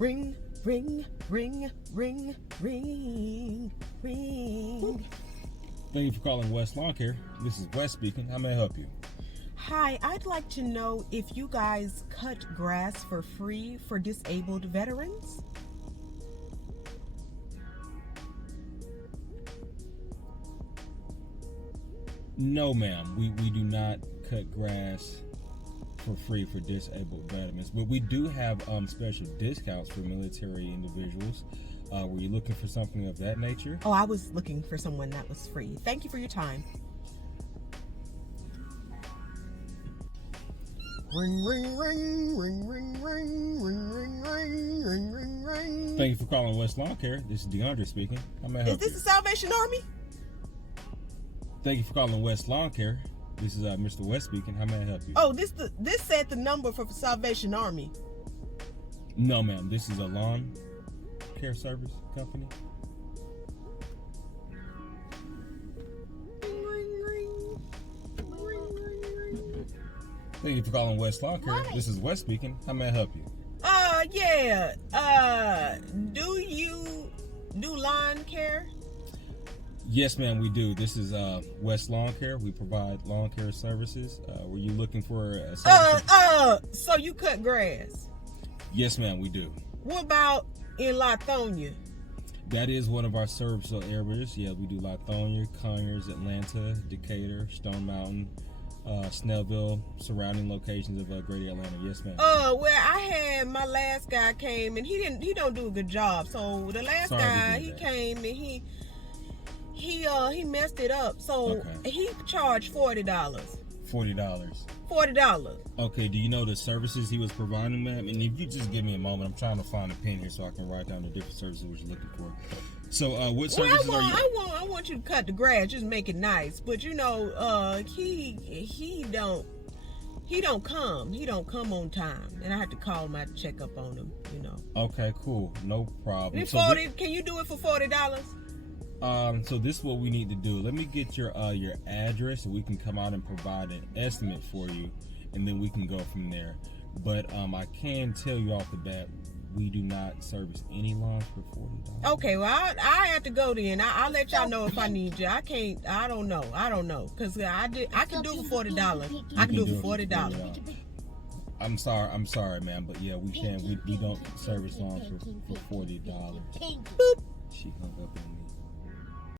Ring, ring, ring, ring, ring, ring. Thank you for calling West Lawn Care. This is Wes speaking. How may I help you? Hi, I'd like to know if you guys cut grass for free for disabled veterans? No, ma'am. We do not cut grass for free for disabled veterans, but we do have special discounts for military individuals. Were you looking for something of that nature? Oh, I was looking for someone that was free. Thank you for your time. Ring, ring, ring, ring, ring, ring, ring, ring, ring, ring, ring, ring. Thank you for calling West Lawn Care. This is DeAndre speaking. How may I help Is this you? the Salvation Army? Thank you for calling West Lawn Care. This is Mr. West speaking. How may I help you? Oh, this said the number for Salvation Army. No, ma'am. This is a lawn care service company. Ring, ring, ring. Ring, ring, ring. Thank you for calling West Lawn Care. This is West speaking. How may I help you? Yeah. Do you do lawn care? Yes, ma'am, we do. This is West Lawn Care. We provide lawn care services. Were you looking for a service? So you cut grass? Yes, ma'am, we do. What about in Lithonia? That is one of our serviceable areas. Yeah, we do Lithonia, Conyers, Atlanta, Decatur, Stone Mountain, Snellville, surrounding locations of Greater Atlanta. Yes, ma'am. Well, I had my last guy came and he don't do a good job. So the last guy he came and he messed it up. So he charged $40. $40. Okay, do you know the services he was providing, ma'am? And if you just give me a moment, I'm trying to find a pen here so I can write down the different services we're looking for. So, what services are you? I want you to cut the grass, just make it nice. But he don't come on time, and I have to call him out to check up on him. Okay, cool, no problem. And can you do it for $40? So this is what we need to do. Let me get your address so we can come out and provide an estimate for you, and then we can go from there. But I can tell you off the bat, we do not service any lawns for $40. Okay, well I have to go then. I'll let y'all know if I need you. I don't know, cause I can do it for $40. I can do it for $40. I'm sorry, ma'am, but yeah, we can't. We don't service lawns for $40. Boop. She hung up on me.